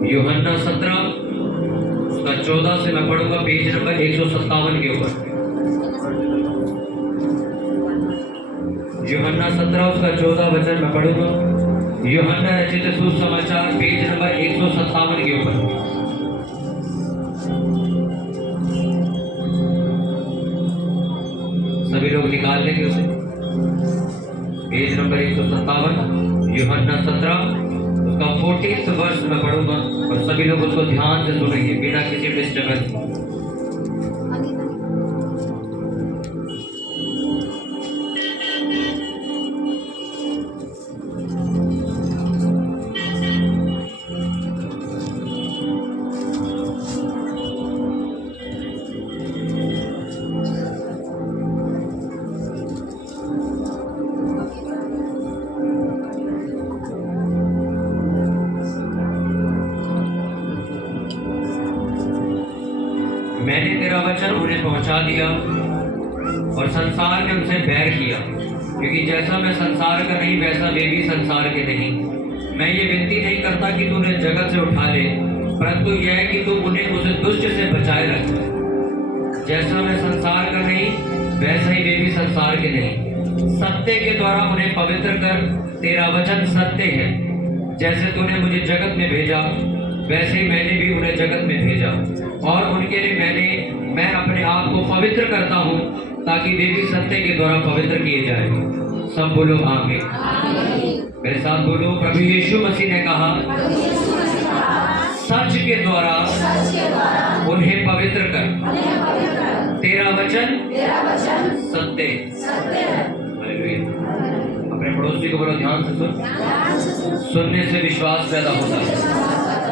यूहन्ना 17 उसका 14 से मैं पढ़ूंगा, पेज नंबर 157 के ऊपर। यूहन्ना 17 उसका 14 वचन मैं पढ़ूंगा। यूहन्ना रचित सुसमाचार, पेज नंबर 157 के ऊपर। सभी लोग निकाल लेंगे उसे। पेज नंबर 157, यूहन्ना 17 उसका 14th वर्ष में पढ़ूंगा, और सभी लोग उसको ध्यान से सुनेंगे बिना किसी डिस्टर्बेंस। मैंने तेरा वचन उन्हें पहुंचा दिया और संसार ने उनसे बैर किया, क्योंकि जैसा मैं संसार का नहीं वैसा वे भी संसार के नहीं। मैं ये विनती नहीं करता कि तू उन्हें जगत से उठा ले, परंतु यह है कि तू उन्हें उस दुष्ट से बचाए रख। जैसा मैं संसार का नहीं वैसा ही वे भी संसार के नहीं। सत्य के द्वारा उन्हें पवित्र कर, तेरा वचन सत्य है। जैसे तूने मुझे जगत में भेजा वैसे ही मैंने भी उन्हें जगत में भेजा, और उनके लिए मैं अपने आप को पवित्र करता हूँ, ताकि वे भी सत्य के द्वारा पवित्र किए जाएं। सब बोलो आमीन। मेरे साथ बोलो, प्रभु यीशु मसीह ने कहा सच के द्वारा उन्हें पवित्र कर, तेरा वचन सत्य। अपने पड़ोसी को बोलो ध्यान से सुन। सुनने से विश्वास पैदा होता है।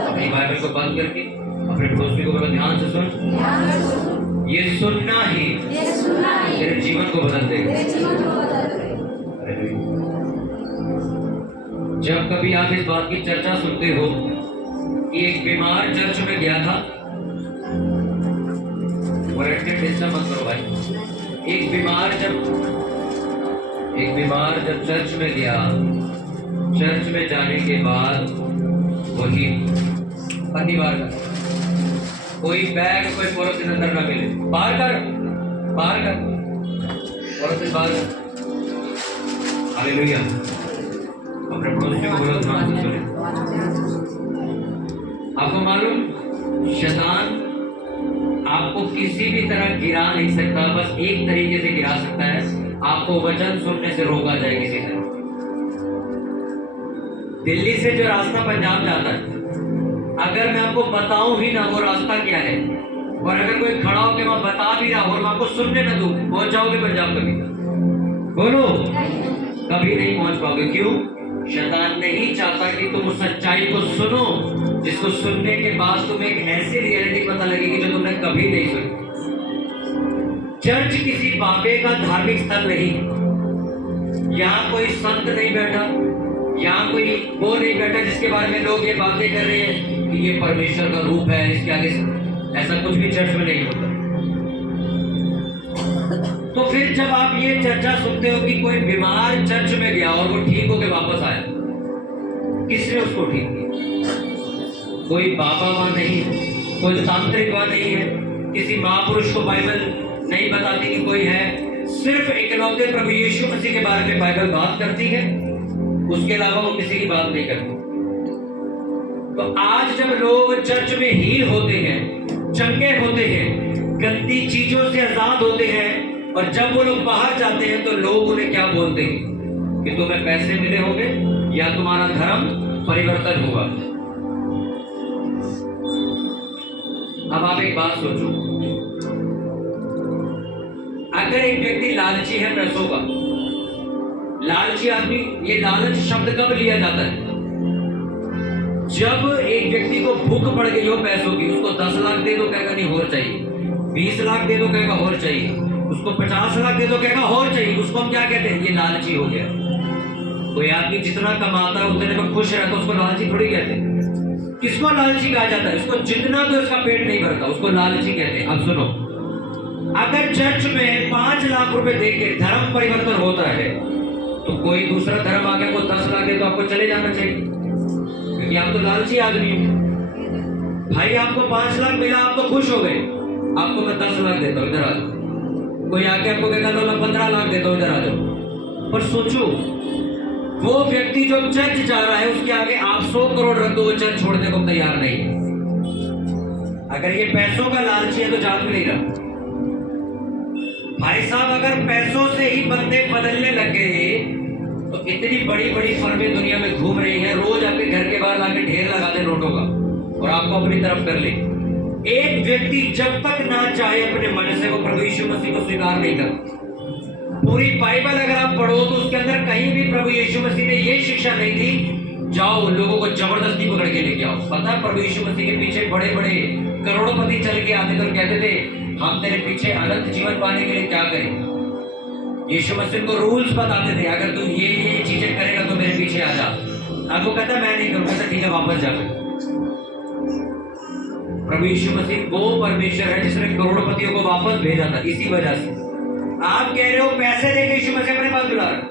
अपनी बाइबल को बंद करके अपने पड़ोसी को बोलो ध्यान से सुन। ये सुनना ही तेरे जीवन को बदल देगा। जब कभी आप इस बात की चर्चा सुनते हो कि एक बीमार चर्च में गया था, और मत करो भाई। एक बीमार जब चर्च में गया, चर्च में जाने के बाद वही शनिवार का कोई बैग कोई पॉलिथीन अंदर ना मिले, बाहर कर पॉलिथीन बाहर कर। हालेलुया। अपने पड़ोसी को बोलो ध्यान से सुने। आपको मालूम, शैतान आपको किसी भी तरह गिरा नहीं सकता, बस एक तरीके से गिरा सकता है, आपको वचन सुनने से रोका जाए किसी तरह। दिल्ली से जो रास्ता पंजाब जाता है, अगर मैं आपको बताऊं ही ना वो रास्ता क्या है, और अगर कोई खड़ा होकर मैं बता भी रहा हूं और मैं आपको सुनने न दूं, पहुंच जाओगे पंजाब कभी? बोलो, कभी नहीं पहुंच पाओगे। क्यों? शैतान नहीं चाहता कि तुम उस सच्चाई को सुनो, जिसको सुनने के बाद तुम्हें एक ऐसी रियलिटी पता लगेगी जो तुमने कभी नहीं सुनी। चर्च किसी बाबे का धार्मिक स्थल नहीं, यहाँ कोई संत नहीं बैठा, यहाँ कोई वो नहीं बैठा जिसके बारे में लोग ये बातें कर रहे हैं कि ये परमेश्वर का रूप है, इसके आगे ऐसा कुछ भी चर्च में नहीं होता। तो फिर जब आप ये चर्चा सुनते हो कि कोई बीमार चर्च में गया और वो ठीक होके वापस आया, किसने उसको ठीक किया? कोई बाबा वहां नहीं है, कोई तांत्रिक वहां नहीं है, किसी महापुरुष को बाइबल नहीं बताती कि कोई है। सिर्फ इकलौते प्रभु यीशु मसीह के बारे में बाइबल बात करती है, उसके अलावा वो किसी की बात नहीं करती। तो आज जब लोग चर्च में हील होते हैं, चंगे होते हैं, गंदी चीजों से आजाद होते हैं, और जब वो लोग बाहर जाते हैं तो लोग उन्हें क्या बोलते हैं कि तुम्हें पैसे मिले होंगे या तुम्हारा धर्म परिवर्तन हुआ। अब आप एक बात सोचो, अगर एक व्यक्ति लालची है पैसों का, लालची आदमी, ये लालच शब्द कब लिया जाता है? जब एक व्यक्ति को भूख पड़ गई हो पैसों की, उसको 10 लाख दे दो कहेगा नहीं और चाहिए, 20 लाख दे दो कहेगा और चाहिए, उसको 50 लाख दे दो कहेगा और चाहिए। उसको हम क्या कहते हैं? ये लालची हो गया। कोई आदमी जितना कमाता है उतने में खुश रहता है, उसको लालची थोड़ी कहते हैं। किसको लालची कहा जाता है? उसको जितना तो उसका पेट नहीं भरता, उसको लालची कहते हैं। अब सुनो, अगर चर्च में 5 लाख रुपए देके धर्म परिवर्तन होता है, तो कोई दूसरा धर्म आगे को 10 लाख दे तो आपको चले जाना चाहिए, क्योंकि आप तो लालची आदमी हो। भाई आपको 5 लाख मिला, आप तो खुश हो गए, आपको मैं 10 लाख देता हूँ, इधर आ जाओ। कोई आके आपको कहता लो मैं 15 लाख देता हूँ, इधर आ जाओ। पर सोचो, वो व्यक्ति जो चर्च जा रहा है उसके आगे आप 100 करोड़ रख दो, वो चर्च छोड़ने को तैयार नहीं है। अगर ये पैसों का लालची है तो जान भी नहीं रहा। भाई साहब, अगर पैसों से ही बंदे बदलने लग गए तो इतनी बड़ी बड़ी फर्में दुनिया में घूम रही हैं, रोज आपके घर के बाहर लाके ढेर लगा दे नोटों का और आपको अपनी तरफ कर ले। एक व्यक्ति जब तक ना चाहे अपने मन से वो प्रभु यीशु मसीह को स्वीकार नहीं करता। पूरी बाइबल अगर आप पढ़ो तो उसके अंदर कहीं भी प्रभु यीशु मसीह ने ये शिक्षा नहीं दी जाओ लोगों को जबरदस्ती पकड़ के लेके आओ। पता है प्रभु यीशु मसीह के पीछे बड़े बड़े करोड़पति चल के आते थे और कहते थे हम तेरे पीछे अनंत जीवन पाने के लिए क्या करें। यीशु मसीह को रूल्स बताते थे, अगर तू ये चीजें करेगा तो मेरे पीछे आ जा। अब वो कहता मैं नहीं करूंगा, ठीक है वापस जा। प्रभु यीशु मसीह वो परमेश्वर है जिसने करोड़पतियों को वापस भेजा था। इसी वजह से आप कह रहे हो पैसे देके यीशु मसीह अपने पास बुला रहे।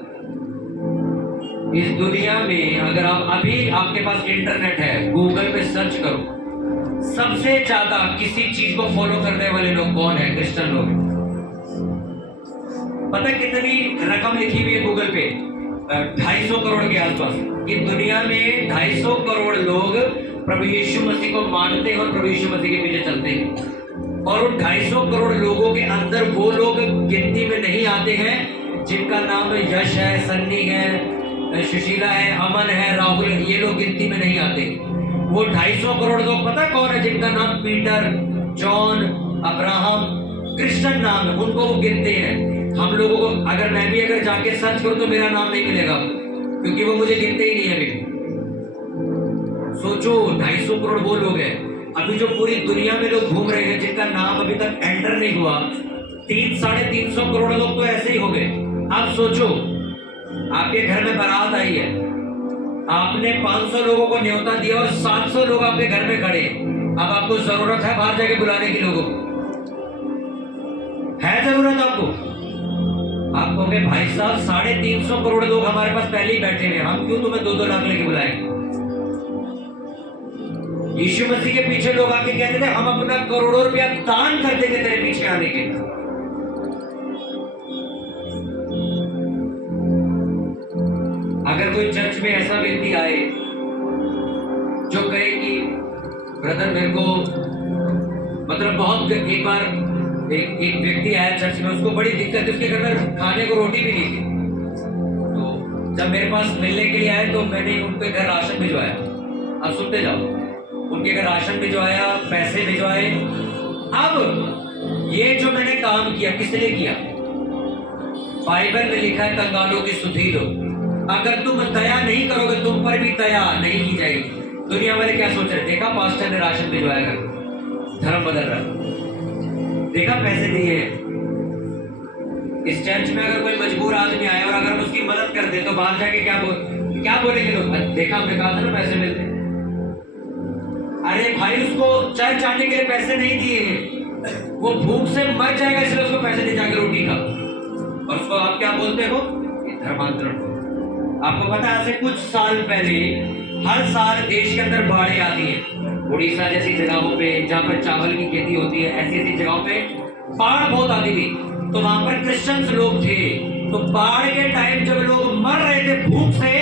इस दुनिया में अगर आप अभी आपके पास इंटरनेट है, गूगल पे सर्च करो, सबसे ज्यादा किसी चीज को फॉलो करने वाले लोग कौन है? क्रिश्चियन लोग। पता कितनी रकम लिखी हुई है गूगल पे? 250 करोड़ के आसपास। कि दुनिया में 250 करोड़ लोग प्रभु यीशु मसीह को मानते हैं और प्रभु यीशु मसीह के पीछे चलते हैं। और उन 250 करोड़ लोगों के अंदर वो लोग गिनती में नहीं आते हैं जिनका नाम यश है, सन्नी है, सुशीला है, अमन है, राहुल है, ये लोग गिनती में नहीं आते। वो 250 करोड़ लोग पता कौन है? जिनका नाम पीटर, जॉन, अब्राहम, क्रिश्चियन नाम है, उनको वो गिनते हैं। हम लोगों को अगर मैं भी अगर जाके सर्च करूं तो मेरा नाम नहीं मिलेगा, क्योंकि वो मुझे गिनते ही नहीं है अभी। सोचो 250 करोड़ वो लोग हैं। अभी जो पूरी दुनिया में लोग घूम रहे हैं जिनका नाम अभी तक एंटर नहीं हुआ, 300-350 करोड़ लोग तो ऐसे ही हो गए। अब सोचो, आपके घर में बारात आई है, आपने 500 लोगों को न्योता दिया और 700 लोग आपके घर में खड़े। अब आपको जरूरत है बाहर जाके बुलाने की? लोगों है जरूरत आपको? आप कहोगे भाई साहब 350 करोड़ लोग हमारे पास पहले ही बैठे हैं, हम क्यों तुम्हें 2-2 लाख लेके बुलाएंगे? यीशु मसीह के पीछे लोग आके कहते थे हम अपना करोड़ों रुपया दान कर देंगे तेरे पीछे आने के। अगर कोई चर्च में ऐसा व्यक्ति आए जो कहे कि ब्रदर मेरे को मतलब बहुत, एक बार एक व्यक्ति आया चर्च में, उसको बड़ी दिक्कत थी, उसके घर में खाने को रोटी भी नहीं थी। तो जब मेरे पास मिलने के लिए आए तो मैंने उनके घर राशन भिजवाया। अब सुनते जाओ, उनके घर राशन भिजवाया, पैसे भिजवाए। अब ये जो मैंने काम किया किसने किया? बाइबल में लिखा है कंगालों की सुधि लो। अगर तुम दया नहीं करोगे तुम पर भी दया नहीं की जाएगी। दुनिया वाले क्या सोच रहे? देखा पास्टर ने राशन भिजवाया, कर धर्म बदल रहा, देखा पैसे दिए। इस चर्च में अगर कोई मजबूर आदमी आए और अगर हम उसकी मदद कर दे तो बाहर जाके क्या बोलेंगे लोग? देखा हमने कहा था ना पैसे मिलते। अरे भाई उसको चर्च आने के लिए पैसे नहीं दिए, वो भूख से मर जाएगा इसलिए उसको पैसे दे जाके रोटी खा। और उसको आप क्या बोलते हो? धर्मांतरण। आपको पता है आज से कुछ साल पहले हर साल देश के अंदर बाढ़ें आती हैं। उड़ीसा जैसी जगहों पे जहाँ पर चावल की खेती होती है, ऐसी ऐसी जगहों पे बाढ़ बहुत आती थी। तो वहां पर क्रिश्चियंस लोग थे, तो बाढ़ के टाइम जब लोग मर रहे थे भूख से,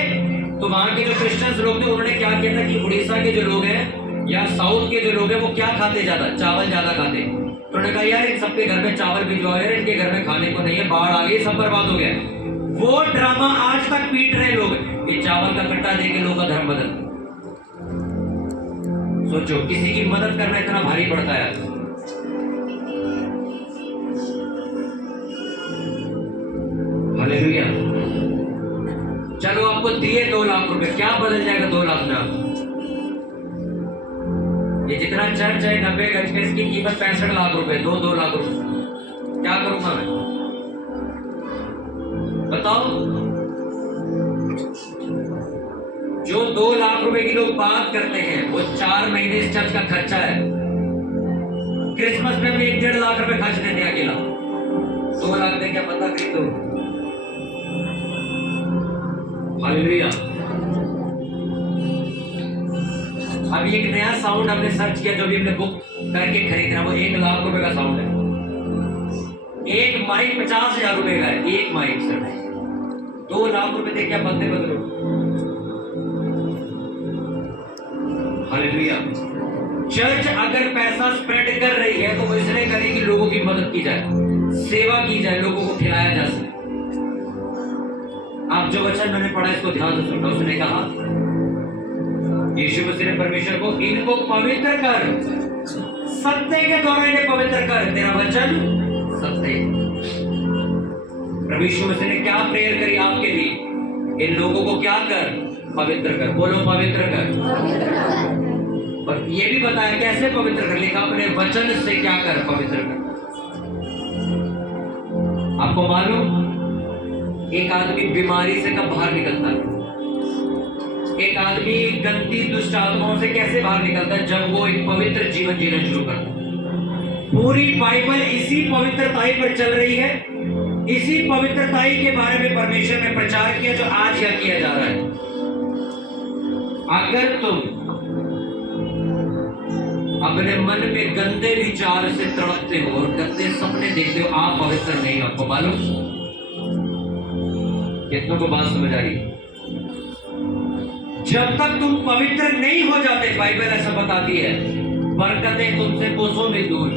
तो वहां के जो क्रिश्चियंस लोग थे उन्होंने क्या किया था कि उड़ीसा के जो लोग हैं या साउथ के जो लोग हैं वो क्या खाते? ज्यादा चावल ज्यादा खाते। तो उन्होंने कहा यार इन सबके घर में चावल भिजवाओ यार, इनके घर में खाने को नहीं है, बाढ़ आ गई, सब बर्बाद हो गया। वो ड्रामा आज तक पीट रहे लोग कि चावल का कट्टा देके लोग का धर्म बदल। सोचो किसी की मदद करना इतना भारी पड़ता है। हालेलुया। चलो आपको दिए 2 लाख रुपए, क्या बदल जाएगा 2 लाख में? ये जितना चर्च है 90 गज के, इसकी कीमत 65 लाख रुपए, 2 लाख रुपए। क्या करूंगा मैं बताओ? जो 2 लाख रुपए की लोग बात करते हैं वो 4 महीने इस चर्च का खर्चा है। क्रिसमस में भी 1-1.5 लाख रुपए खर्च देते हैं अकेला। 2 लाख दे क्या पता खरीदो? हालेलुया। अभी एक नया साउंड हमने सर्च किया, जो भी हमने बुक करके खरीदना, वो 1 लाख रुपए का साउंड है। एक माइक 50,000 रुपए का है, एक माइक सर। 2 लाख रुपए दे के आप बंदे बदलो। हालेलुया। चर्च अगर पैसा स्प्रेड कर रही है तो वो इसलिए करे कि लोगों की मदद की जाए, सेवा की जाए, लोगों को खिलाया जा सके। आप जो वचन मैंने पढ़ा इसको ध्यान से सुनना। उसने कहा यीशु मसीह ने परमेश्वर को, इनको पवित्र कर, सत्य के द्वारा इन्हें पवित्र कर, तेरा वचन सत्य। प्रभु यीशु मसीह ने क्या प्रेयर करी आपके लिए? इन लोगों को क्या कर? पवित्र कर। बोलो पवित्र कर। और ये भी बताया कैसे पवित्र कर, लिखा अपने वचन से क्या कर? पवित्र कर। आपको मालूम एक आदमी बीमारी से कब बाहर निकलता है? एक आदमी गंदी दुष्ट आत्माओं से कैसे बाहर निकलता है? जब वो एक पवित्र जीवन जीना शुरू करता है। पूरी बाइबल इसी पवित्रताई पर चल रही है। इसी पवित्रताई के बारे में परमेश्वर ने प्रचार किया जो आज यह किया जा रहा है। अगर तुम अपने मन में गंदे विचार से तड़पते हो और गंदे सपने देखते हो, आप पवित्र नहीं हो। आपको मालूम? कितनों को बात समझ आ रही? जब तक तुम पवित्र नहीं हो जाते, बाइबल ऐसा बताती है, बरकतें तुमसे कोसों में दूर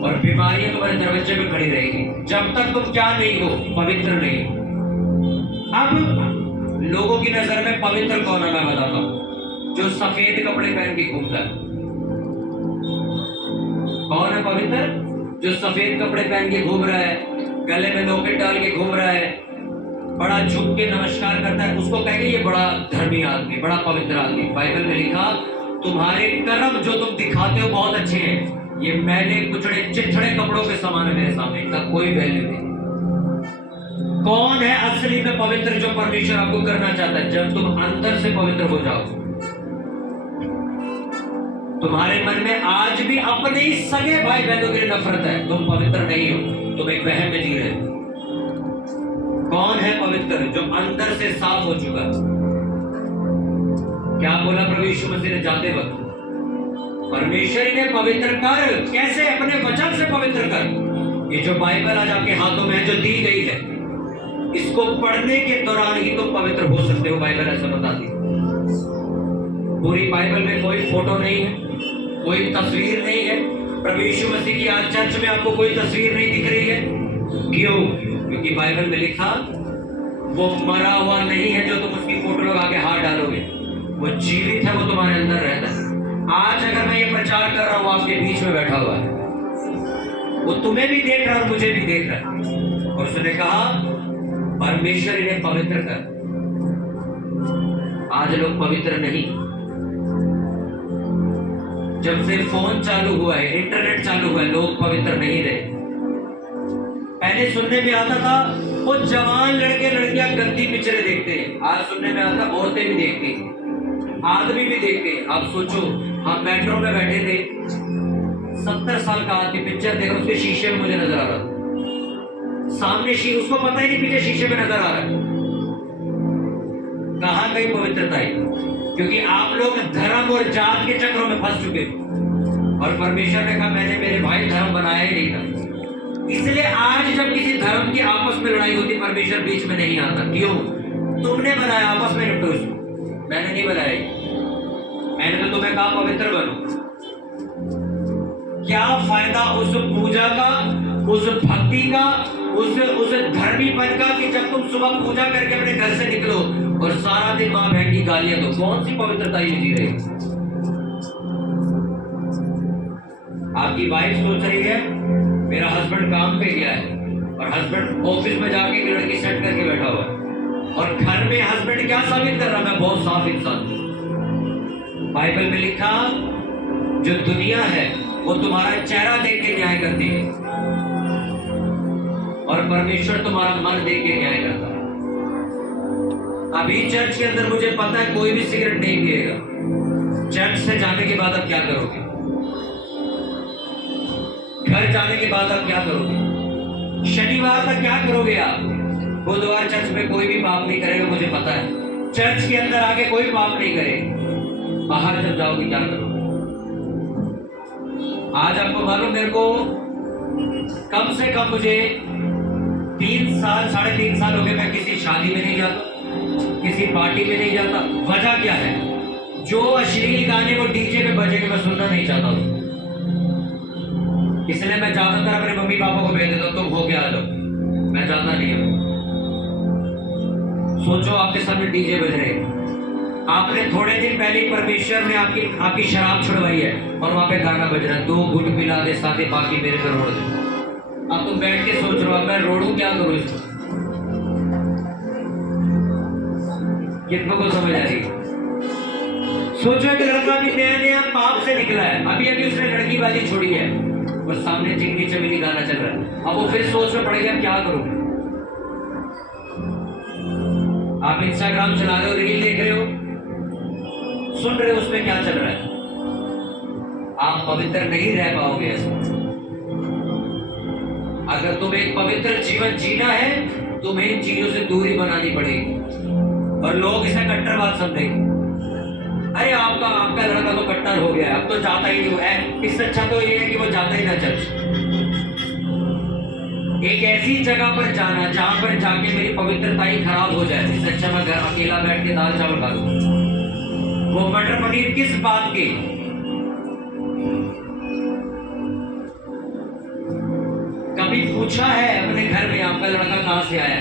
और बीमारियां तुम्हारे दरवाजे में खड़ी रहेगी। जब तक तुम क्या नहीं हो? पवित्र नहीं हो। अब लोगों की नजर में पवित्र कौन है मैं बताता हूं। जो सफेद कपड़े पहन के घूमता है। कौन है पवित्र? जो सफेद कपड़े पहन के घूम रहा है, गले में लॉकेट डाल के घूम रहा है, बड़ा झुक के नमस्कार करता है, उसको कहेंगे ये बड़ा धर्मी आदमी, बड़ा पवित्र आदमी। बाइबल में लिखा, तुम्हारे कर्म जो तुम दिखाते हो बहुत अच्छे हैं, ये मैले कुचड़े चिथड़े कपड़ों के समान है मेरे सामने, इनका कोई वैल्यू नहीं। कौन है असली में पवित्र जो परमेश्वर आपको करना चाहता है? जब तुम अंदर से पवित्र हो जाओ। तुम्हारे मन में आज भी अपने ही सगे भाई बहनों के लिए नफरत है, तुम पवित्र नहीं हो, तुम एक वहम में जी रहे हो। कौन है पवित्र? जो अंदर से साफ हो चुका। क्या बोला प्रभु यीशु मसीह ने जाते वक्त? परमेश्वर इन्हें पवित्र कर। कैसे? अपने वचन से पवित्र कर। ये जो बाइबल आज आपके हाथों में है, जो दी गई है, इसको पढ़ने के दौरान ही तुम पवित्र हो सकते हो। बाइबल ऐसा बताती है। पूरी बाइबल में कोई फोटो नहीं है, कोई तस्वीर नहीं है। प्रभु यीशु मसीह की आज चर्च में आपको कोई तस्वीर नहीं दिख रही है। क्यों? क्योंकि बाइबल में लिखा, वो मरा हुआ नहीं है जो तुम उसकी फोटो लगा के हाथ डालोगे, वो जीवित है, वो तुम्हारे अंदर रहता है। आज अगर मैं ये प्रचार कर रहा हूं, आपके बीच में बैठा हुआ है, वो तुम्हें भी देख रहा है और मुझे भी देख रहा है। और उसने कहा, परमेश्वर इन्हें पवित्र कर। आज लोग पवित्र नहीं। जब से फोन चालू हुआ है, इंटरनेट चालू हुआ है, लोग पवित्र नहीं रहे। पहले सुनने में आता था वो जवान लड़के लड़कियां गंदी पिक्चरें देखते हैं, आज सुनने में आता औरतें भी देखती हैं, आदमी भी देखते हैं। आप सोचो, हम मेट्रो में बैठे थे, 70 साल का आदमी पिक्चर देख रहा, उसके शीशे में मुझे नजर आ रहा था। सामने उसको पता ही नहीं पीछे शीशे में नजर आ रहा है। कहां गई पवित्रता है? क्योंकि आप लोग धर्म और जात के चक्रों में फंस चुके और परमेश्वर ने कहा, मैंने मेरे भाई धर्म बनाया ही नहीं था। इसलिए आज जब किसी धर्म की आपस में लड़ाई होती, परमेश्वर बीच में नहीं आता। क्यों? तुमने बनाया, आपस में निपटो इसको। मैंने नहीं बनाया, मैंने तो तुम्हें कहा पवित्र बनो। क्या फायदा उस पूजा का, उस भक्ति का, उस धर्मीपन का कि जब तुम सुबह पूजा करके अपने घर से निकलो और सारा दिन मां बहन की गालियां दो? कौन सी पवित्रता ये जी रही? आपकी वाइफ सोच रही है मेरा हस्बैंड काम पे गया है और हस्बैंड ऑफिस में जाके एक लड़की सेट करके बैठा हुआ है और घर में हस्बैंड क्या साबित कर रहा है? मैं बहुत साफ इंसान हूं। बाइबल में लिखा, जो दुनिया है वो तुम्हारा चेहरा देख के न्याय करती है और परमेश्वर तुम्हारा मन देख के न्याय करता है। अभी चर्च के अंदर मुझे पता है कोई भी सिगरेट नहीं पिएगा। चर्च से जाने के बाद आप क्या करोगे? घर जाने के बाद आप क्या करोगे? शनिवार तक क्या करोगे आप? बुधवार चर्च में कोई भी पाप नहीं करेगा, मुझे पता है। चर्च के अंदर आके कोई पाप नहीं करेगा। बाहर जब जाओगे क्या करोगे? आज आपको मालूम, मेरे को कम से कम मुझे 3 साल 3.5 साल हो गए मैं किसी शादी में नहीं जाता, किसी पार्टी में नहीं जाता। वजह क्या है? जो अश्लील गाने वो डीजे पे बजे के मैं सुनना नहीं चाहता हूँ, इसलिए मैं ज्यादातर अपने मम्मी पापा को भेज देता हूँ, तुम हो गया आ जाओ, मैं जाता नहीं हूँ। सोचो आपके सामने डीजे बज रहे हैं, आपने थोड़े दिन पहले परमेश्वर ने आपकी शराब छुड़वाई है और वहां पे गाना बज रहा है, 2 घुट पिला दे साथे बाकी मेरे पे रोड़ दे। अब तुम बैठ के सोच रहे हो अब मैं रोड़ू क्या करूं इसको? कितनों को समझ आ रही है? सोचो एक लड़का भी नया नया पाप से निकला है, अभी अभी उसने लड़कीबाजी छोड़ी है और सामने चिंगी चमेली गाना चल रहा है। अब वो फिर सोच में पड़ गया क्या करूं? आप इंस्टाग्राम चला रहे हो, रील देख रहे हो, सुन रहे हो उसमें क्या चल रहा है, आप पवित्र नहीं रह पाओगे ऐसा। अगर तुम्हें एक पवित्र जीवन जीना है, तुम्हें इन चीजों से दूरी बनानी पड़ेगी। और लोग इसे कट्टरवाद समझेंगे, अरे आपका लड़का तो कट्टर हो गया है, अब तो जाता ही नहीं है। इससे अच्छा तो ये है कि वो जाता ही ना चर्च। एक ऐसी जगह पर जाना जहां पर जाके मेरी पवित्रता ही खराब हो जाए, इससे अच्छा मैं घर अकेला बैठ के दाल चावल खा लूं। वो मटर पनीर किस बात की? कभी पूछा है अपने घर में आपका लड़का कहां से आया?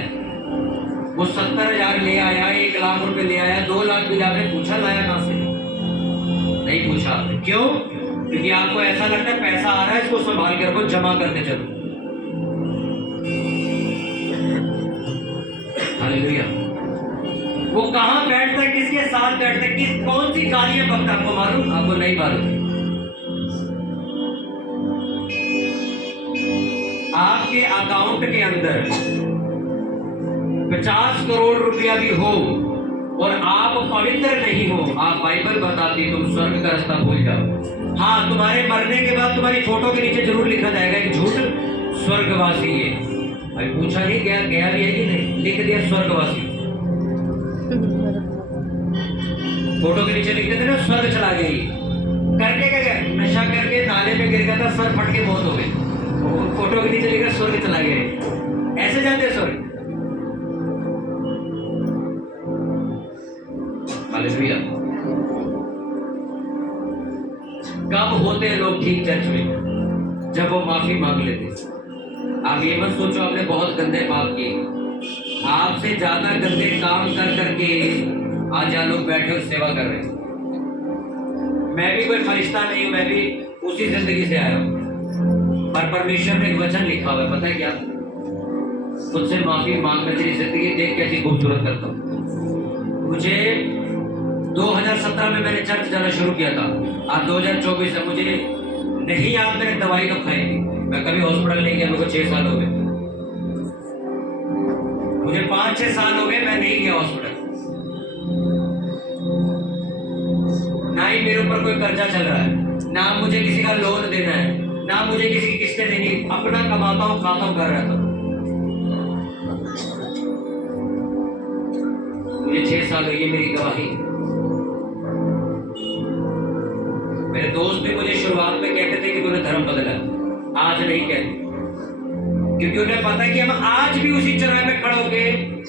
वो 70,000 ले आया, 1 लाख रुपए ले आया, 2 लाख भी आपने पूछा लाया कहां से? नहीं पूछा। क्यों? क्योंकि आपको ऐसा लगता है पैसा आ रहा है, इसको संभाल कर रखो, जमा करके चलो। हालेलुया। वो कहां बैठता है, किसके साथ बैठता है, कौन सी गालियां बकता है, आपको मालूम? आपको नहीं मालूम। आपके अकाउंट के अंदर 50 करोड़ रुपया भी हो और आप पवित्र नहीं हो, आप बाइबल बताती तुम स्वर्ग का रास्ता भूल जाओ। हाँ, तुम्हारे मरने के बाद तुम्हारी फोटो के नीचे जरूर लिखा जाएगा कि झूठ स्वर्गवासी है। अभी पूछा नहीं गया भी है कि नहीं, लिख दिया स्वर्गवासी। फोटो के नीचे लिख देते ना स्वर्ग चला गई। करके क्या गया? नशा करके नाले में गिर गया था, सर फट के मौत हो गई, फोटो के नीचे लिखा स्वर्ग चला गया। ऐसे जाते स्वर्ग। हालेलुया। कब होते हैं लोग ठीक चर्च में? जब वो माफी मांग लेते। आप ये मत सोचो आपने बहुत गंदे पाप किए, आपसे ज्यादा गंदे काम कर करके आज यहाँ लोग बैठे और सेवा कर रहे हैं। मैं भी कोई फरिश्ता नहीं हूं, मैं भी उसी जिंदगी से आया हूं, पर परमेश्वर ने एक वचन लिखा हुआ है, पता है क्या? मुझसे माफी मांग कर तेरी जिंदगी देख कैसी खूबसूरत करता हूं। मुझे 2017 में मैंने चर्च जाना शुरू किया था, आज 2024 है, मुझे नहीं याद मैंने दवाई कब खाई थी। मैं कभी हॉस्पिटल नहीं गया, मेरे को 6 साल हो गए, मुझे 5-6 साल हो गए मैं नहीं गया हॉस्पिटल। ना ही मेरे ऊपर कोई कर्जा चल रहा है, ना मुझे किसी का लोन देना है, ना मुझे किसी की किस्तें देनी, अपना कमाता हूँ खाता हूँ कर रहा था। मुझे 6 साल हुई है, मेरी गवाही। मेरे दोस्त भी मुझे शुरुआत में कहते थे कि तूने धर्म बदला, आज नहीं कहते, क्योंकि उन्हें पता है कि हम आज भी उसी चौराहे पे खड़े होके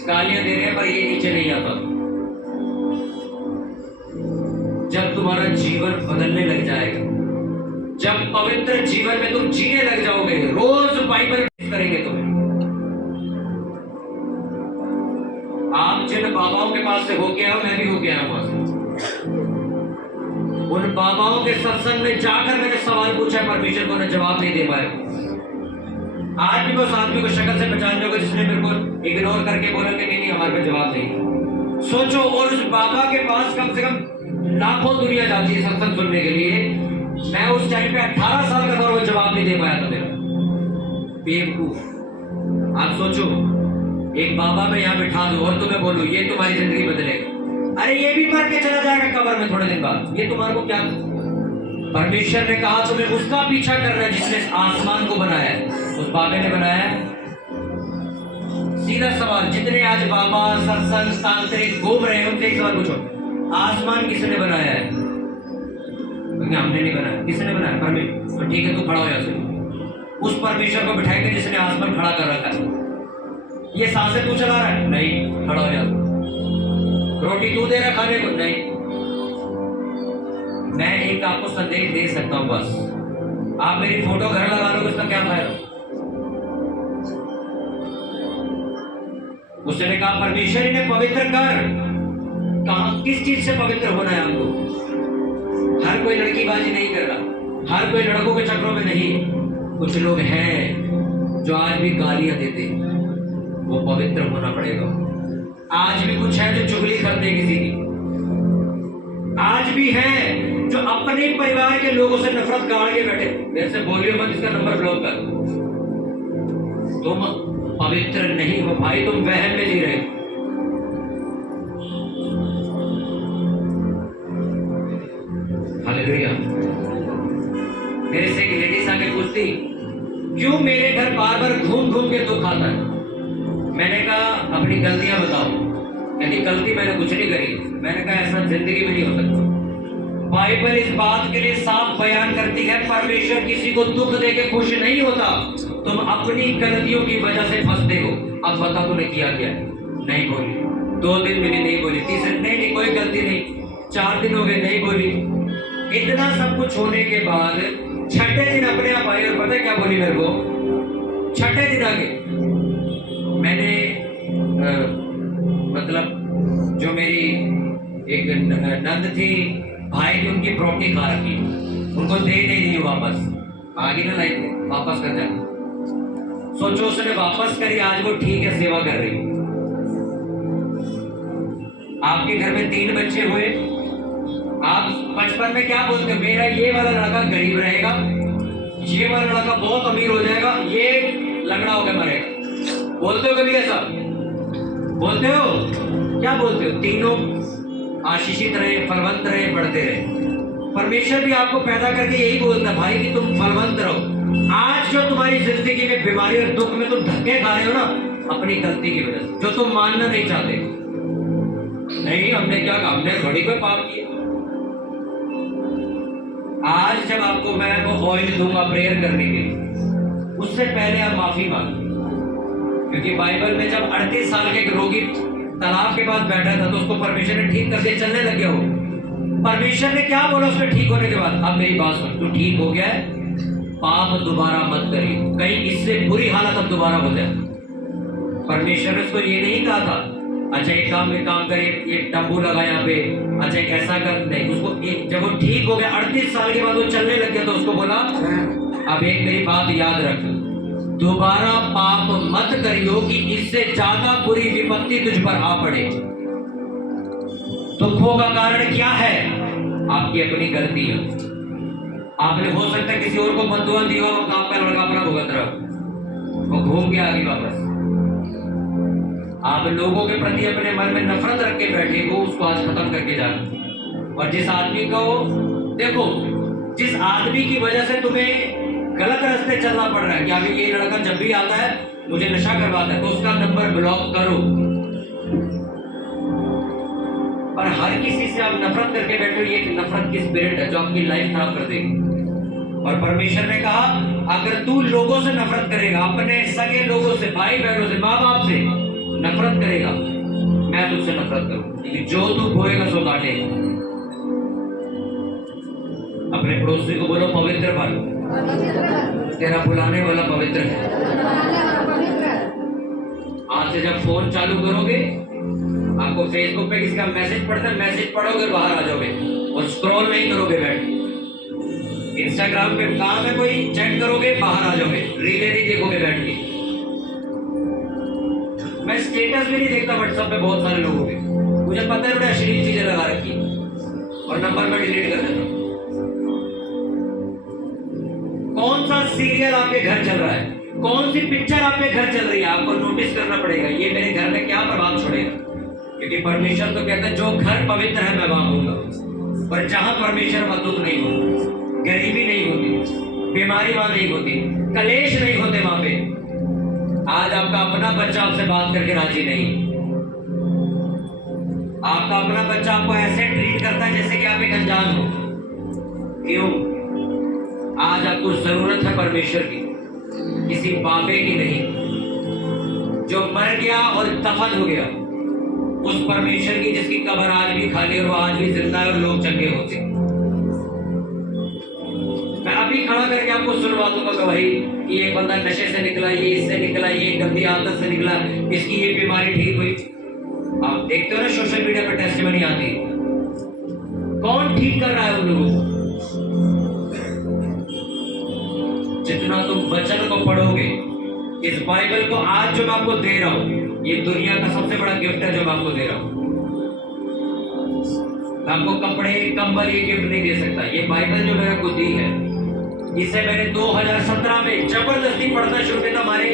गालियां दे रहे हैं, पर ये नीचे नहीं आता। जब तुम्हारा जीवन बदलने लग जाएगा, जब पवित्र जीवन में तुम जीने लग जाओगे, रोज बाइबल करेंगे तुम्हें। आप जिन बाबाओं के पास से होके आए हो, मैं भी होके आया हूं वहां से। उन बाबाओं के सत्संग में जाकर मैंने सवाल पूछा, परमेश्वर को उन्हें जवाब नहीं दे पाए। आज भी उस आदमी को शक्ल से पहचान लोगे जिसने मेरे को इग्नोर करके बोला कि नहीं हमारे पे जवाब नहीं। सोचो, और उस बाबा के पास कम से कम लाखों दुनिया जाती है सत्संग सुनने के लिए। मैं उस टाइम पे 18 साल का था, वो जवाब नहीं दे पाया था मेरा। बेवकूफ। आप सोचो, एक बाबा मैं यहाँ बिठा दूं और तुम्हें बोलूं ये तुम्हारी जिंदगी बदलेगा, अरे ये भी मर के चला जाएगा कब्र में थोड़े दिन बाद, ये तुम्हारे को क्या? परमेश्वर ने कहा तुम्हें उसका पीछा करना है जिसने आसमान को बनाया है, उस बाबे ने बनाया है। सीधा सवाल, जितने आज बाबा सत्संग तांत्रिक घूम रहे हैं उनसे एक सवाल पूछो, आसमान किसने बनाया है? क्योंकि हमने नहीं बनाया। किसने बनाया? परमेश्वर। तो ठीक है, तू खड़ा हो जाए। उस परमेश्वर को बिठाएंगे जिसने आसमान खड़ा कर रखा है। ये सांसें तू चला रहा है? नहीं, खड़ा हो जाए। रोटी तू दे रहा खाने को? नहीं। मैं एक आपको संदेश दे सकता हूं बस, आप मेरी फोटो घर लगा लो, उसका क्या फायदा? उसने कहा परमेश्वर ही ने पवित्र कर। कहां, किस चीज से पवित्र होना है आपको? हर कोई लड़कीबाजी नहीं कर रहा, हर कोई लड़कों के चक्रों में नहीं। कुछ लोग हैं जो आज भी गालियां देते, वो पवित्र होना पड़ेगा। आज भी कुछ है जो चुगली करते किसी की, आज भी है जो अपने परिवार के लोगों से नफरत गाड़ के बैठे। मेरे से बोलियो मत, इसका नंबर ब्लॉक कर। तुम पवित्र नहीं हो भाई, तुम वहम में जी रहे हो। हालेलुया। मेरे से एक लेडीज आके पूछती, क्यों मेरे घर बार बार घूम घूम के दुख आता है? मैंने कहा अपनी गलतियां बताओ। कहती गलती मैंने कुछ नहीं करी। मैंने कहा ऐसा जिंदगी में नहीं हो सकता। बाइबल इस बात के लिए साफ बयान करती है, परमेश्वर किसी को दुख देके खुश नहीं होता। तुम अपनी गलतियों की वजह से फंसते हो। अब बता तूने किया क्या? नहीं बोली। 2 दिन मिली, नहीं बोली। तीसरे नहीं, कोई गलती नहीं। 4 दिन हो गए, नहीं बोली। इतना सब कुछ होने के बाद छठे दिन अपने आप आई और पता क्या बोली मेरे को? छठे दिन आके मैंने मतलब जो मेरी एक नंद थी, भाई की उनकी प्रॉपर्टी खा रखी, उनको दे नहीं दी वापस। आगे ना लाइफ में वापस कर जाए। सोचो उसने वापस करी, आज वो ठीक है, सेवा कर रही। आपके घर में 3 बच्चे हुए, आप बचपन में क्या बोलते हो? मेरा ये वाला लड़का गरीब रहेगा, ये वाला लड़का बहुत अमीर हो जाएगा, ये लंगड़ा होकर मरेगा। बोलते हो कभी ऐसा? बोलते हो? क्या बोलते हो? तीनों आशीषित रहे, फलवंत रहे, बढ़ते रहे। परमेश्वर भी आपको पैदा करके यही बोलता है भाई कि तुम फलवंत रहो। आज जो तुम्हारी जिंदगी में बीमारी और दुख में तुम धक्के खा रहे हो ना, अपनी गलती की वजह से, जो तुम मानना नहीं चाहते। नहीं हमने क्या कहा, हमने बड़ी कोई पाप किया। आज जब आपको मैं वो ऑयल दूंगा प्रेयर करने के लिए, उससे पहले आप माफी मांगो। क्योंकि बाइबल में जब 38 साल के एक रोगी तालाब के पास बैठा था तो उसको परमेश्वर ने ठीक कर दिया, चलने लग गया हो। परमेश्वर ने क्या बोला उसके ठीक होने के बाद? अब मेरी बात सुन, तू ठीक हो गया है, पाप दोबारा मत करिए, कहीं इससे बुरी हालत अब दोबारा हो जाए। परमेश्वर ने उसको ये नहीं कहा था अच्छा एक काम करे, एक तंबू लगा यहाँ पे, अच्छा एक ऐसा कर, नहीं। उसको जब वो ठीक हो गया 38 साल के बाद वो चलने लग गया तो उसको बोला अब एक मेरी बात याद रख, दोबारा पाप मत करियो कि इससे ज्यादा बुरी विपत्ति तुझ पर आ पड़े। दुखों का कारण क्या है? आपकी अपनी गलती है। आपने हो सकता है किसी और को बददुआ दी हो, आपका लड़का अपना भुगत रहा, वो घूम के आगे वापस। आप लोगों के प्रति अपने मन में नफरत रख के बैठे हो, उसको आज खत्म करके जाना। और जिस आदमी को देखो, जिस आदमी की वजह से तुम्हें गलत रास्ते चलना पड़ रहा है कि अभी ये लड़का जब भी आता है मुझे नशा करवाता है, तो उसका नंबर ब्लॉक करो। पर हर किसी से आप नफरत करके बैठे हो, ये नफरत की स्पिरिट है जो आपकी लाइफ खराब कर देगी। और परमेश्वर ने कहा अगर तू लोगों से नफरत करेगा, अपने सगे लोगों से, भाई बहनों से, माँ बाप से नफरत करेगा, मैं तुझसे नफरत करूं, क्योंकि जो तू बोएगा सो काटेगा। अपने पड़ोसी को बोलो पवित्र बन, तेरा बुलाने वाला पवित्र है। आज से जब फोन चालू करोगे, आपको फेसबुक पे किसी का मैसेज पढ़ता है, मैसेज पढ़ोगे बाहर आ जाओगे और स्क्रॉल नहीं करोगे बैठ। इंस्टाग्राम पे काम है कोई, चेक करोगे बाहर आ जाओगे, रीलें नहीं देखोगे बैठ के। मैं स्टेटस भी नहीं देखता व्हाट्सएप पे बहुत सारे लोगों के, मुझे पता है बड़े अश्लील चीजें लगा रखी और नंबर में डिलीट कर देता हूं। कौन सा सीरियल आपके घर चल रहा है, कौन सी पिक्चर आपके घर चल रही है, आपको नोटिस करना पड़ेगा ये मेरे घर में क्या प्रभाव छोड़ेगा। क्योंकि परमेश्वर तो कहता है जो घर पवित्र है मैं वहां होऊंगा। पर जहां परमेश्वर वहां दुख नहीं होता, गरीबी नहीं होती, बीमारी वहां नहीं होती, कलेश नहीं होते वहां पे। आज आपका अपना बच्चा आपसे बात करके राजी नहीं, आपका अपना बच्चा आपको ऐसे ट्रीट करता है जैसे कि आप एक अनजान हो। क्यों? आज आपको जरूरत है परमेश्वर की, किसी बाबे की नहीं। जो मर गया और दफन हो गया, उस परमेश्वर की जिसकी कब्र आज भी खाली और वो आज भी जिंदा है और लोग चंगे होते। मैं अभी खड़ा करके आपको सुनवा दूंगा कि भाई ये एक बंदा नशे से निकला, ये इससे निकला, ये गंदी आदत से निकला, इसकी ये बीमारी ठीक हुई। आप देखते हो ना सोशल मीडिया पर टेस्टिमनी आती है, कौन ठीक कर रहा है उन लोगों को? जितना तुम वचन को पढ़ोगे, इस बाइबल को आज जो मैं आपको दे रहा हूं, ये दुनिया का सबसे बड़ा गिफ्ट है जो मैं आपको दे रहा हूं। मैं आपको कपड़े कंबल ये गिफ्ट नहीं दे सकता। ये बाइबल जो मैंने आपको दी है, इसे मैंने 2017 में जबरदस्ती पढ़ना शुरू किया था। हमारे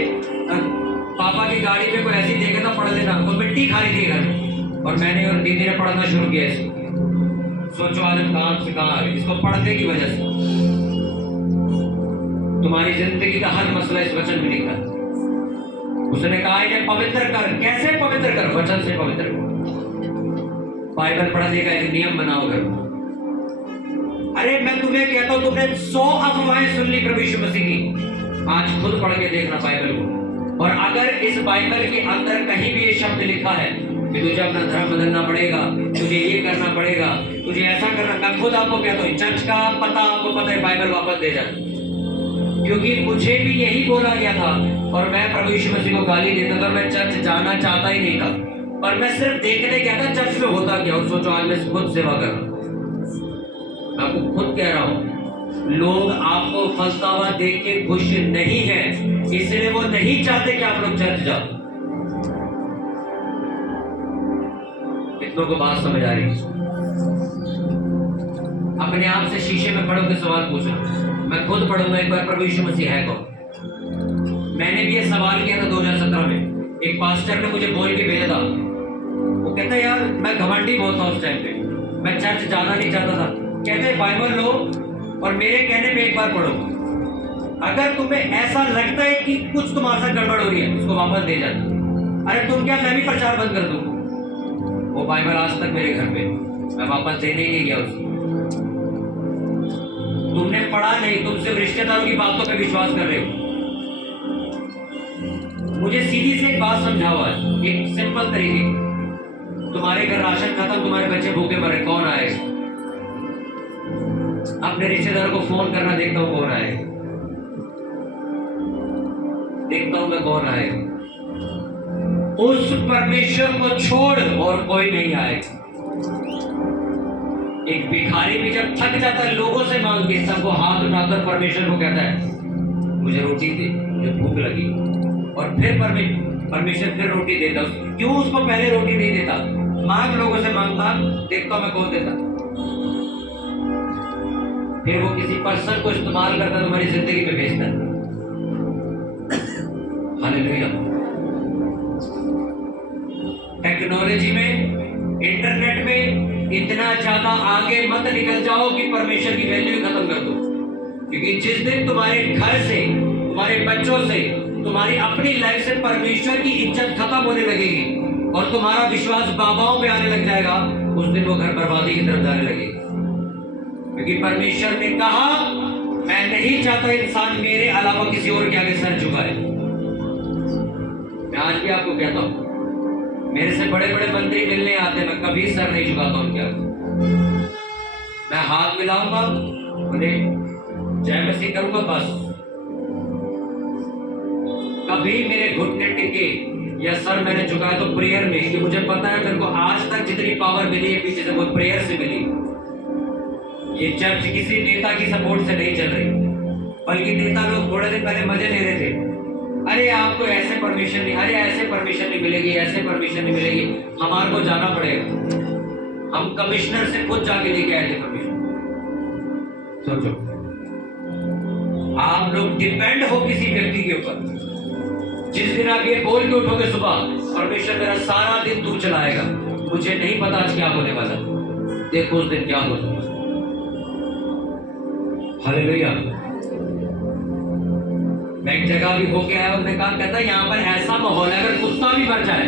पापा की गाड़ी में कोई ऐसी देखा था पढ़ लेना, वो मिट्टी खा रही थी घर में, और मैंने और दीदी ने पढ़ना शुरू किया इसको। सोचो आज हम कहां से कहां आ गए, इसको पढ़ने की वजह से। तुम्हारी जिंदगी का हर मसला इस वचन में लिखा है। उसने कहा इन्हें पवित्र कर। कैसे पवित्र कर? वचन से पवित्र कर। बाइबल पढ़ने का एक नियम बनाओ घर। अरे मैं तुम्हें कहता हूं, तुमने 100 अफवाहें सुन ली प्रभु यीशु मसीह की, आज खुद पढ़ के देखना बाइबल को। और अगर इस बाइबल के अंदर कहीं भी ये शब्द लिखा है कि तुझे अपना धर्म बदलना पड़ेगा, तुझे ये करना पड़ेगा, तुझे ऐसा करना, मैं खुद आपको कहता हूँ चर्च का पता आपको पता है, बाइबल वापस दे जाए। क्योंकि मुझे भी यही बोला गया था और मैं प्रभु यीशु मसीह को गाली देता था, मैं चर्च जाना चाहता ही नहीं था, पर मैं सिर्फ देखने गया था चर्च में होता क्या। और सोचो आज मैं खुद सेवा कर रहा हूं। मैं आपको खुद कह रहा हूं, लोग आपको फंसता हुआ देख के खुश नहीं है, इसलिए वो नहीं चाहते कि आप लोग चर्च जाओ। कितनों को बात समझ आ रही है? अपने आप से शीशे में खड़े होकर सवाल पूछो। मैं खुद पढ़ूंगा एक बार, प्रभु यीशु मसीह है कौन? मैंने भी ये सवाल किया था 2017 में। एक पास्टर ने मुझे बोल के भेजा था, वो कहता यार मैं घमंडी बहुत था उस टाइम पे, मैं चर्च जाना नहीं चाहता था। कहते बाइबल लो और मेरे कहने पे एक बार पढ़ो, अगर तुम्हें ऐसा लगता है कि कुछ तुम्हारे साथ गड़बड़ हो रही है, उसको वापस दे जाना। अरे तुम क्या, मैं भी प्रचार बंद कर दूं? वो बाइबल आज तक मेरे घर पे, मैं वापस देने ही नहीं गया उसको। तुमने पढ़ा नहीं, तुम सिर्फ रिश्तेदारों की बातों पे विश्वास कर रहे हो। मुझे सीधी से एक बात समझाओ आज, एक सिंपल तरीके। तुम्हारे घर राशन खत्म, तुम्हारे बच्चे भूखे मरे, कौन आएगा? अपने रिश्तेदार को फोन करना, देखता हूं कौन आएगा, देखता हूं मैं कौन आएगा। उस परमेश्वर को छोड़ और कोई नहीं आएगा। एक भिखारी भी जब थक जाता है लोगों से मांग के, सबको हाथ उठाकर परमेश्वर को कहता है मुझे रोटी दे, मुझे भूख लगी, और फिर परमेश्वर फिर रोटी देता। क्यों उसको पहले रोटी नहीं देता? मांग, लोगों से मांगता, देखता मैं कौन देता। फिर वो किसी पर्सन को इस्तेमाल करता, तुम्हारी जिंदगी में भेजता। हालेलुया। टेक्नोलॉजी में, इंटरनेट में इतना ज्यादा आगे मत निकल जाओ कि परमेश्वर की वैल्यू खत्म कर दो। क्योंकि जिस दिन तुम्हारे घर से, तुम्हारे बच्चों से, तुम्हारी अपनी लाइफ से परमेश्वर की इज्जत खत्म होने लगेगी और तुम्हारा विश्वास बाबाओं पे आने लग जाएगा, उस दिन वो घर बर्बादी की तरफ जाने लगेगा। क्योंकि परमेश्वर ने कहा मैं नहीं चाहता इंसान मेरे अलावा किसी और के आगे सर झुकाए। मैं आज भी आपको कहता हूं, मेरे से बड़े बड़े मंत्री मिलने आते, मैं कभी सर नहीं झुकाता उनके आगे। मैं हाथ मिलाऊंगा, उन्हें जय मसीह करूंगा, बस। कभी मेरे घुटने टिके या सर मैंने झुकाया तो प्रेयर में, कि मुझे पता है मेरे को आज तक जितनी पावर मिली है पीछे से वो प्रेयर से मिली। ये चर्च किसी नेता की सपोर्ट से नहीं चल रही, बल्कि नेता लोग थोड़े दिन पहले मजे ले रहे थे, अरे आपको ऐसे परमिशन नहीं, अरे ऐसे परमिशन नहीं मिलेगी, ऐसे परमिशन नहीं मिलेगी, हमारे को जाना पड़ेगा। हम कमिश्नर से खुद जाके लेके आए थे परमिशन। सोचो, आप लोग डिपेंड हो किसी व्यक्ति के ऊपर। जिस दिन आप ये बोल के उठोगे सुबह, परमेश्वर मेरा सारा दिन तू चलाएगा, मुझे नहीं पता आज क्या होने वाला, देखो उस दिन क्या होगा। हालेलुया। मैं एक जगह भी होके आया, उन्होंने कहा, कहता यहाँ पर ऐसा माहौल है, अगर कुत्ता भी मर जाए,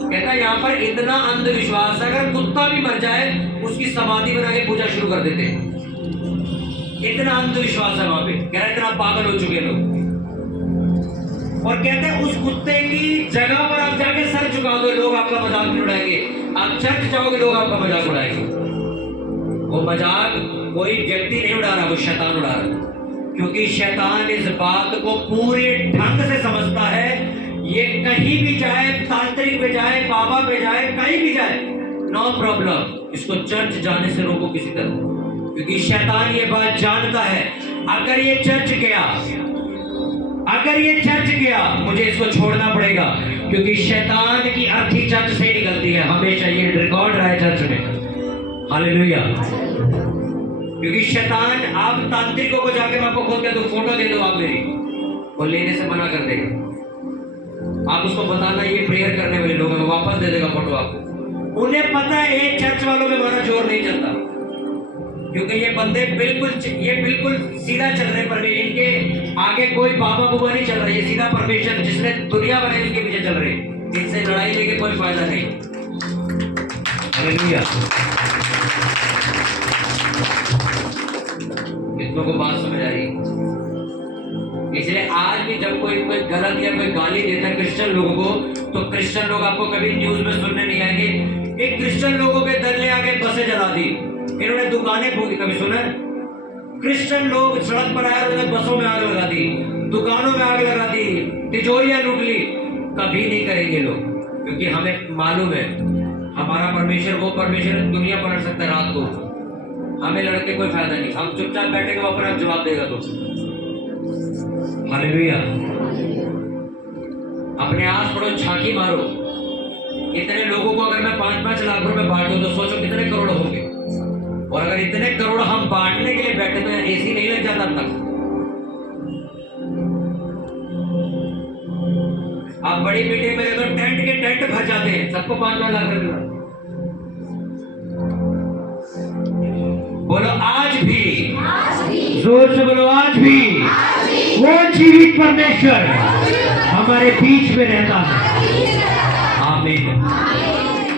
कहता यहाँ पर इतना अंधविश्वास है, अगर कुत्ता भी मर जाए उसकी समाधि बना के पूजा शुरू कर देते हैं। इतना अंधविश्वास है वहां पे, कह रहा इतना पागल हो चुके लोग। और कहते हैं उस कुत्ते की जगह पर आप जाके सर झुका दो, लोग आपका मजाक नहीं उड़ाएंगे। आप चर्च जाओगे, लोग आपका मजाक उड़ाएंगे। वो मजाक कोई व्यक्ति नहीं उड़ा रहा, वो शैतान उड़ा रहा, क्योंकि शैतान इस बात को पूरे ढंग से समझता है। ये कहीं भी जाए, तांत्रिक पे जाए, बाबा पे जाए, कहीं भी जाए, नो प्रॉब्लम, इसको चर्च जाने से रोको किसी तरह, क्योंकि शैतान ये बात जानता है अगर ये चर्च गया मुझे इसको छोड़ना पड़ेगा, क्योंकि शैतान की अर्थी चर्च से निकलती है हमेशा। ये रिकॉर्ड रहा है चर्च में, हालेलुया। क्योंकि शैतान, आप तांत्रिकों को जाके मैं आपको खोल के दो, फोटो दे दो आप मेरी, वो लेने से मना कर देगा। आप उसको बताना ये प्रेयर करने वाले लोग हैं, वो वापस दे देगा फोटो आपको। उन्हें पता है ये चर्च वालों में हमारा जोर नहीं चलता, क्योंकि ये बंदे बिल्कुल सीधा चल रहे पर इनके आगे कोई बाबा बुबा नहीं चल रहा, ये सीधा परमेश्वर जिसने दुनिया बनाई उसके पीछे चल रहे। इनसे लड़ाई लेके कोई फायदा नहीं। हालेलुया। कितनों को बात समझ आ रही है? इसलिए आज भी जब कोई गलत या कोई गाली देता है क्रिश्चियन लोगों को, तो क्रिश्चियन लोग आपको कभी न्यूज में सुनने नहीं आएंगे। एक क्रिश्चियन लोगों के दल ने आगे बसें जला दी, इन्होंने दुकानें फूकी, कभी सुना? क्रिश्चियन लोग सड़क पर आए, उन्होंने बसों में आग लगा दी, दुकानों में आग लगा दी, तिजोरियां लूट ली। कभी नहीं करेंगे लोग, क्योंकि हमें मालूम है हमारा परमेश्वर वो परमेश्वर दुनिया पलट सकता है रात को। हमें लड़के कोई फायदा नहीं, हम चुपचाप बैठेंगे, वो अपना जवाब देगा। तो हालेलुया। अपने आस पड़ोस झांकी मारो। इतने लोगों को अगर मैं 5-5 लाख रुपए बांट दूं तो सोचो कितने करोड़ होंगे। और अगर इतने करोड़ हम बांटने के लिए बैठे तो एसी नहीं लग जाता तक। आप बड़ी मीटिंग में तो टेंट के टेंट भर जाते हैं, सबको 5-5 लाख रुपए। बोलो आज भी, जोर से बोलो आज भी वो जीवित परमेश्वर हमारे बीच में रहता है। आमीन।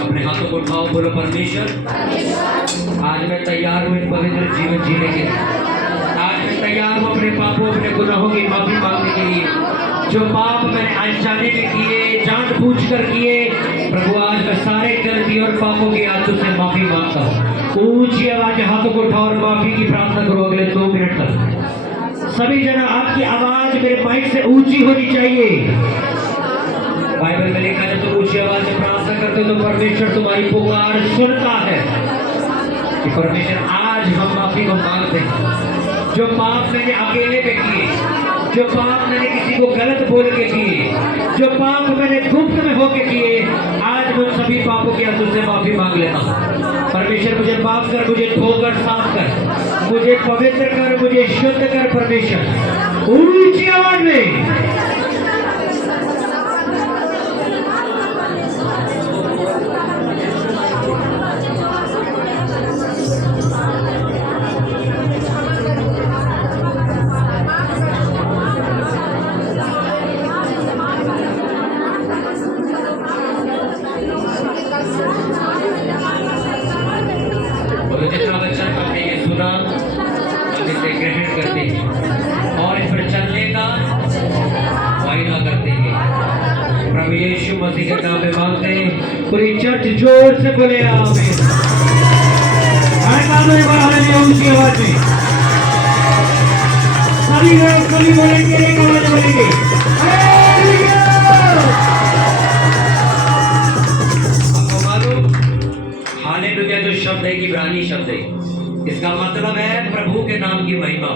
अपने हाथों को उठाओ, बोलो परमेश्वर आज मैं तैयार हूँ एक पवित्र जीवन जीने के लिए। आज मैं तैयार हूँ अपने पापों, अपने गुनाहों की माफी मांगने के लिए। जो पाप मैंने अनजाने में किए, जानबूझकर किए, प्रभु आज मैं सारे गलती और पापों की आज तुझसे माफी मांगता हूँ। ऊंची आवाज हाथों को उठाओ और माफी की प्रार्थना करो अगले 2 मिनट तक। सभी जना आपकी आवाज मेरे माइक से ऊंची होनी चाहिए। बाइबल में लिखा है तुम ऊंची आवाज में प्रार्थना करते हो तो परमेश्वर तुम्हारी पुकार सुनता है। कि परमेश्वर आज हम माफी को मांगते हैं। जो पाप मैंने अकेले में किए, जो पाप मैंने किसी को गलत बोल के किए, जो पाप मैंने गुप्त में होके किए, आज मैं सभी पापों की तुझसे माफी मांग लेता हूँ। परमेश्वर मुझे माफ कर, मुझे धोकर साफ कर, मुझे पवित्र कर, मुझे शुद्ध कर। परमेश्वर ऊंची आवाज में यीशु मसीह के नाम में मांगते हैं। पूरी चर्च जोर से बोले आमीन। ऊंची आवाज में सभी बोलेंगे, एक आवाज बोलेंगे। आपको मालूम हालेलुया जो शब्द है इब्रानी शब्द है, इसका मतलब है प्रभु के नाम की महिमा।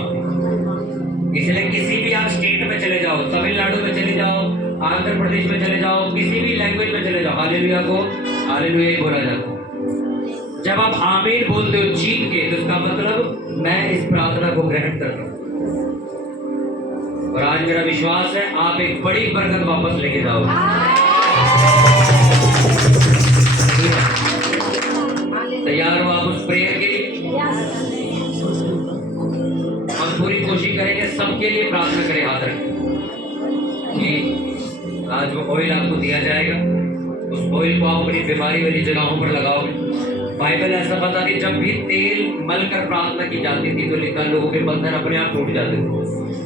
इसलिए किसी भी आप स्टेट में चले जाओ, तमिलनाडु में चले जाओ, आंध्र प्रदेश में चले जाओ, किसी भी लैंग्वेज में चले जाओ, हालेलुया को हालेलुया ही बोला जाता है। जब आप आमीन बोलते हो चीख के, तो इसका मतलब मैं इस प्रार्थना को ग्रहण करता हूं। और आज मेरा विश्वास है आप एक बड़ी बरकत वापस लेके जाओगे। तैयार हो आप उस प्रेयर के लिए? हम पूरी कोशिश करेंगे सबके लिए प्रार्थना करें, हाथ रखें। आज वो ऑयल आपको दिया जाएगा, उस ऑयल को आप अपनी बीमारी वाली जगहों पर लगाओगे बाइबल ऐसा बताती, जब भी तेल मल कर प्रार्थना की जाती थी तो लिखा लोगों के बंधन अपने आप टूट जाते थे,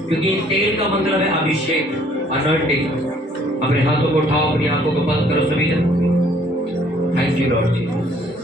क्योंकि तेल का मतलब है अभिषेक, अनॉइंटिंग। अपने हाथों को उठाओ, अपनी आंखों को बंद करो सभी जन। Thank you Lord Jesus.